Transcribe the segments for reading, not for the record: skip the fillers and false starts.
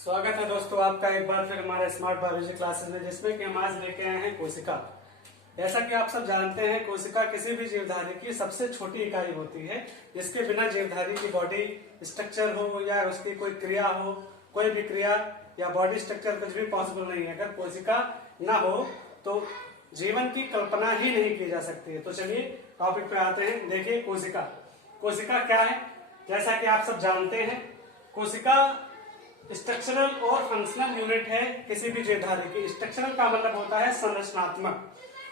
स्वागत है दोस्तों आपका एक बार फिर हमारे स्मार्ट बायोलॉजी क्लासेस में, जिसमें कि हम आज लेके आए हैं कोशिका। जैसा कि आप सब जानते हैं, कोशिका किसी भी जीवधारी की सबसे छोटी इकाई होती है, जिसके बिना जीवधारी की बॉडी स्ट्रक्चर हो या उसकी कोई क्रिया हो, कोई भी क्रिया या बॉडी स्ट्रक्चर कुछ भी पॉसिबल नहीं है। अगर कोशिका ना हो तो जीवन की कल्पना ही नहीं की जा सकती है। तो चलिए टॉपिक पे आते हैं। देखिए कोशिका, कोशिका क्या है? जैसा कि आप सब जानते हैं, कोशिका स्ट्रक्चरल और फंक्शनल यूनिट है किसी भी जीवधारी की। स्ट्रक्चरल का मतलब होता है संरचनात्मक।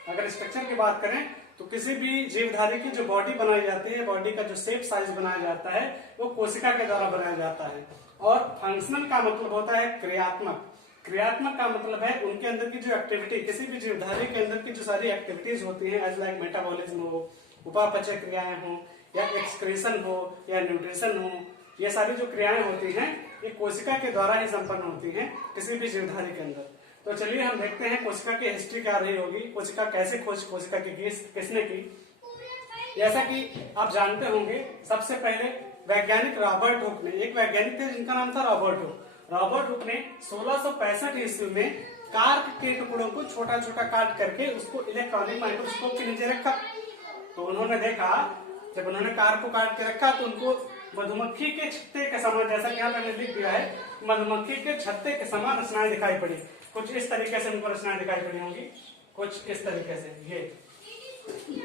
अगर स्ट्रक्चर की बात करें तो किसी भी जीवधारी की जो बॉडी बनाई जाती है, बॉडी का जो शेप साइज बनाया जाता है, वो कोशिका के द्वारा बनाया जाता है। और फंक्शनल का मतलब होता है क्रियात्मक। क्रियात्मक का मतलब है उनके अंदर की जो एक्टिविटी, किसी भी जीवधारी के अंदर की जो सारी एक्टिविटीज होती हैं, एज लाइक मेटाबॉलिज्म हो, उपापचय क्रियाएं हो, या एक्सक्रीशन हो, या न्यूट्रिशन हो, ये सारी जो क्रियाएं होती हैं ये कोशिका के द्वारा ही संपन्न होती हैं किसी भी जीवधारी के अंदर। तो चलिए हम देखते हैं कोशिका की हिस्ट्री क्या रही होगी, कोशिका कैसे खोज कोशिका की किसने की। जैसा कि आप जानते होंगे, सबसे पहले वैज्ञानिक रॉबर्ट हुक ने, एक वैज्ञानिक थे जिनका नाम था रॉबर्ट हुक। रॉबर्ट हुक ने 1665 ईस्वी में कार्क के टुकड़ों को छोटा छोटा काट करके उसको इलेक्ट्रॉनिक माइक्रोस्कोप के नीचे रखा। तो उन्होंने देखा, जब उन्होंने कार्क को काट के रखा तो उनको मधुमक्खी के छत्ते के समान, जैसा कि यहाँ मैंने लिख दिया है, मधुमक्खी के छत्ते के समान रचनाएं दिखाई पड़ी। कुछ इस तरीके से उनको रचनाएं दिखाई पड़ी होंगी, कुछ इस तरीके से, ये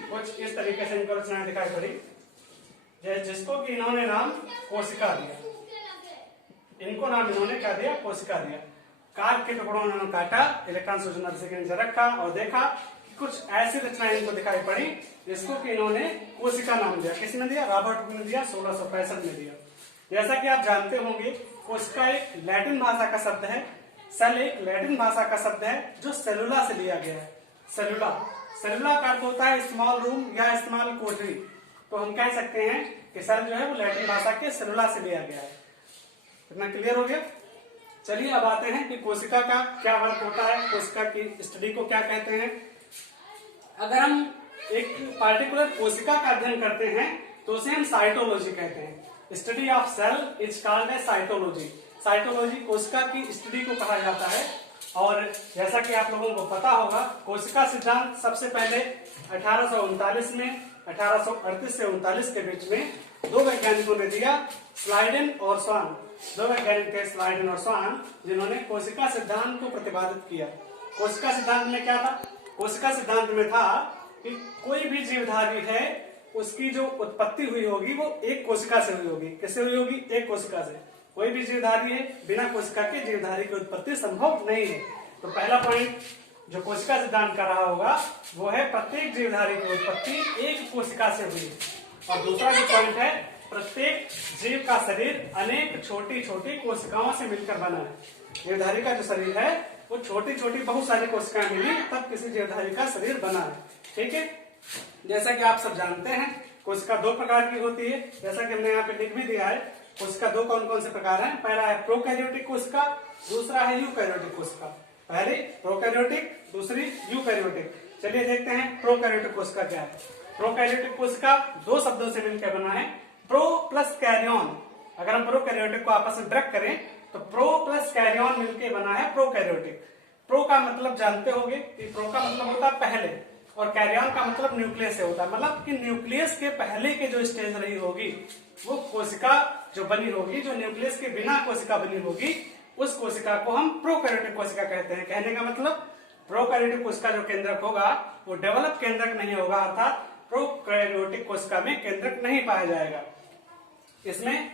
कुछ इस तरीके से इनको रचनाएं दिखाई पड़ी, जिसको कि इन्होंने नाम कोशिका दिया। इनको नाम इन्होंने क्या दिया? कोशिका दिया। कार्क के टुकड़ों उन्होंने काटा, इलेक्ट्रॉन सूचना के नीचे रखा और देखा कुछ ऐसी रचनाएं इनको दिखाई पड़ी जिसको कि इन्होंने कोशिका नाम दिया। किसने दिया? रॉबर्ट हुक ने दिया, 1665 में दिया। जैसा कि आप जानते होंगे, कोशिका एक लैटिन भाषा का शब्द है। सेल एक लैटिन भाषा का शब्द है जो सेलुला से लिया गया है। सेलुला, सेलुला का अर्थ होता है स्मॉल रूम या स्मॉल कोठरी। तो हम कह सकते हैं कि सेल जो है वो लैटिन भाषा के सेलुला से लिया गया है। इतना क्लियर हो गया? चलिए अब आते हैं कि कोशिका का क्या वर्क होता है, कोशिका की स्टडी को क्या कहते हैं। अगर हम एक पार्टिकुलर कोशिका का अध्ययन करते हैं तो उसे हम साइटोलॉजी कहते हैं। Study of cell is called as cytology. Cytology कोशिका की स्टडी को कहा जाता है। और जैसा कि आप लोगों को पता होगा, कोशिका सिद्धांत सबसे पहले 1839 में, 1838 से 39 के बीच में दो वैज्ञानिकों ने दिया, स्लाइडेन और स्वान। दो वैज्ञानिक थे, स्लाइडेन और स्वान, जिन्होंने कोशिका सिद्धांत को प्रतिपादित किया। कोशिका सिद्धांत में क्या था? कोशिका सिद्धांत में था कि कोई भी जीवधारी है, उसकी जो उत्पत्ति हुई होगी वो एक कोशिका से हुई होगी। किससे हुई होगी? एक कोशिका से। कोई भी जीवधारी है, बिना कोशिका के जीवधारी की उत्पत्ति संभव नहीं है। तो पहला पॉइंट जो कोशिका सिद्धांत का रहा होगा वो है प्रत्येक जीवधारी की उत्पत्ति एक कोशिका से हुई। और दूसरा जो पॉइंट है, प्रत्येक जीव का शरीर अनेक छोटी छोटी कोशिकाओं से मिलकर बना है। जीवधारी का जो शरीर है वो छोटी छोटी बहुत सारी कोशिकाएं मिली तब किसी जीवधारी का शरीर बना है। ठीक है, जैसा कि आप सब जानते हैं, कोशिका दो प्रकार की होती है। जैसा कि हमने यहाँ पे लिख भी दिया है, कोशिका दो कौन कौन से प्रकार हैं। पहला है प्रोकैरियोटिक कोशिका, दूसरा है यूकैरियोटिक कोशिका। पहली प्रोकैरियोटिक, दूसरी यूकैरियोटिक। चलिए देखते हैं प्रोकैरियोटिक कोशिका क्या है। प्रोकैरियोटिक कोशिका दो शब्दों से मिलकर बना है, प्रो प्लस कैरियन। अगर हम प्रोकैरियोटिक को आपस में ब्रेक करें तो प्रो प्लस कैरियन मिलकर बना है प्रोकैरियोटिक। प्रो का मतलब जानते होंगे कि प्रो का मतलब होता है पहले, और कैरियन का मतलब न्यूक्लियस से होता है। मतलब कि न्यूक्लियस के पहले के जो स्टेज रही होगी वो कोशिका जो बनी होगी, जो न्यूक्लियस के बिना कोशिका बनी होगी, उस कोशिका को हम प्रोकैरियोटिक कोशिका कहते हैं। कहने का मतलब प्रोकैरियोटिक कोशिका जो केंद्रक होगा वो डेवलप केंद्रक नहीं होगा, अर्थात प्रोकैरियोटिक कोशिका में केंद्रक नहीं पाया जाएगा। इसमें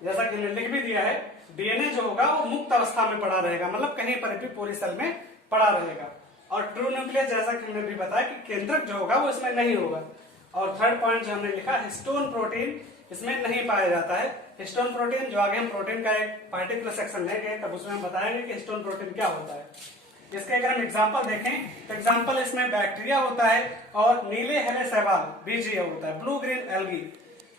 जैसा कि मैंने लिख भी दिया है, डीएनए जो होगा वो मुक्त अवस्था में पड़ा रहेगा, मतलब कहीं पर भी पूरी सेल में पड़ा रहेगा। और ट्रू न्यूक्लियस, जैसा कि हमने भी बताया कि केंद्रक जो होगा वो इसमें नहीं होगा। और थर्ड पॉइंट जो हमने लिखा, हिस्टोन प्रोटीन इसमें नहीं पाया जाता है। हिस्टोन प्रोटीन, जो आगे हम प्रोटीन का एक पार्टिकुलर सेक्शन लेंगे तब उसमें हम बताएंगे कि हिस्टोन प्रोटीन क्या होता है। इसके अगर हम एग्जाम्पल देखें तो एग्जाम्पल इसमें बैक्टीरिया होता है और नीले हरे शैवाल बीजीय होता है, ब्लू ग्रीन एल्गी।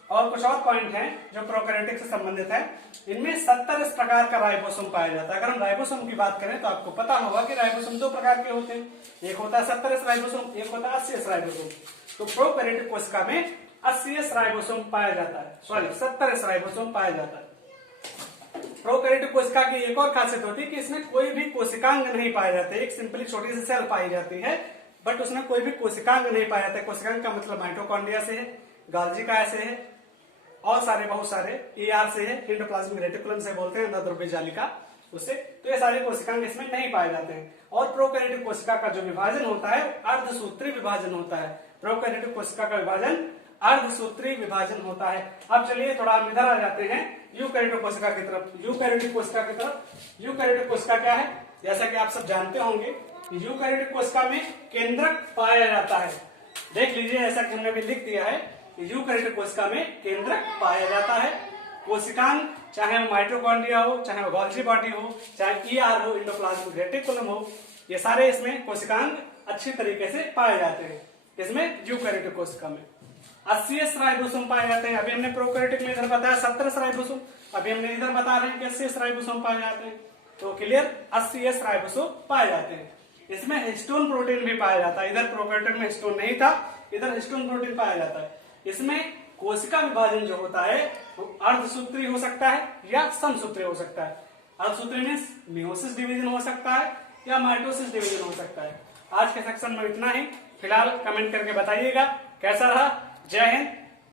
और कुछ और पॉइंट हैं जो प्रोकैरियोटिक से संबंधित है। इनमें 70 इस प्रकार का राइबोसोम पाया जाता है। अगर हम राइबोसोम की बात करें तो आपको पता होगा कि राइबोसोम दो प्रकार के होते हैं, एक होता है 70 राइबोसोम, एक होता है 80 राइबोसोम। तो प्रोकैरियोटिक कोशिका में 80 राइबोसोम पाया जाता है, सॉरी 70 राइबोसोम पाया जाता है। प्रोकैरियोटिक कोशिका की एक और खासियत होती है कि इसमें कोई भी कोशिकांग नहीं पाए जाते। एक सिंपली छोटी सी सेल पाई जाती है, बट उसमें कोई भी कोशिकांग नहीं पाया जाता है। कोशिकांग का मतलब माइटोकॉन्ड्रिया से है, गाल्जी काय से है, और बहुत सारे ER से है, एंडोप्लाज्मिक रेटिकुलम से बोलते हैं, अंडद्रव्य जालिका उससे। तो ये सारे कोशिकांग इसमें नहीं पाए जाते हैं। और प्रोकैरियोटिक कोशिका का जो विभाजन होता है अर्धसूत्री विभाजन होता है। प्रोकैरियोटिक कोशिका का विभाजन अर्धसूत्री विभाजन होता है। अब चलिए थोड़ा हम इधर आ जाते हैं यूकैरियोटिक कोशिका की तरफ। यूकैरियोटिक कोशिका की तरफ, यूकैरियोटिक कोशिका क्या है? जैसा कि आप सब जानते होंगे, यूकैरियोटिक कोशिका में केंद्रक पाया जाता है। देख लीजिए, ऐसा कि हमने भी लिख दिया है, यूकैरियोटिक कोशिका में केंद्रक पाया जाता है। कोशिकांग चाहे वो माइटोकॉन्ड्रिया हो, चाहे वो गोल्जी बॉडी हो, चाहे ER हो, एंडोप्लाज्मिक रेटिकुलम हो, ये सारे इसमें कोशिकांग अच्छी तरीके से पाए जाते हैं। इसमें यूकैरियोटिक कोशिका में 80 राइबोसोम पाए जाते हैं। अभी हमने प्रोकैरियोटिक में इधर बताया 17 राइबोसोम, अभी हमने इधर बता रहे हैं कि 80 राइबोसोम पाए जाते हैं। तो क्लियर, 80 राइबोसोम पाए जाते हैं। इसमें हिस्टोन प्रोटीन भी पाया जाता है। इधर प्रोकैरियोटिक में हिस्टोन नहीं था, इधर हिस्टोन प्रोटीन पाया जाता है। इसमें कोशिका विभाजन जो होता है वो अर्धसूत्री हो सकता है या समसूत्री हो सकता है। अर्धसूत्री मीन्स मियोसिस डिवीजन हो सकता है या माइटोसिस डिवीजन हो सकता है। आज के सेक्शन में इतना ही। फिलहाल कमेंट करके बताइएगा कैसा रहा। जय हिंद,